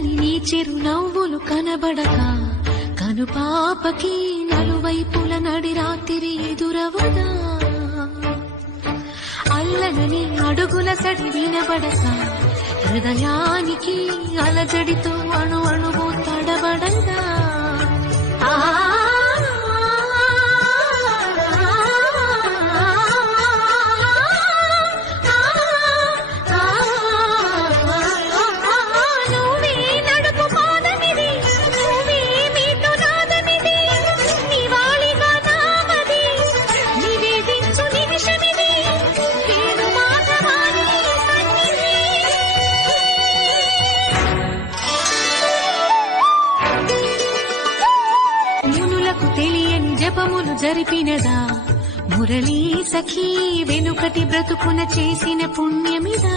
చల్లని నీ చిరు నవ్వులు కనబడక కనుపాపకి నలువైపుల నడి రాత్రి ఎదురవదా అల్లనని అడుగుల సడి వినబడక హృదయానికి అలజడితో అణు అణువు తడబడదా తెలియని జపములు జరిపినదా మురళీ సఖీ వెనుకటి బ్రతుకున చేసిన పుణ్యమిదా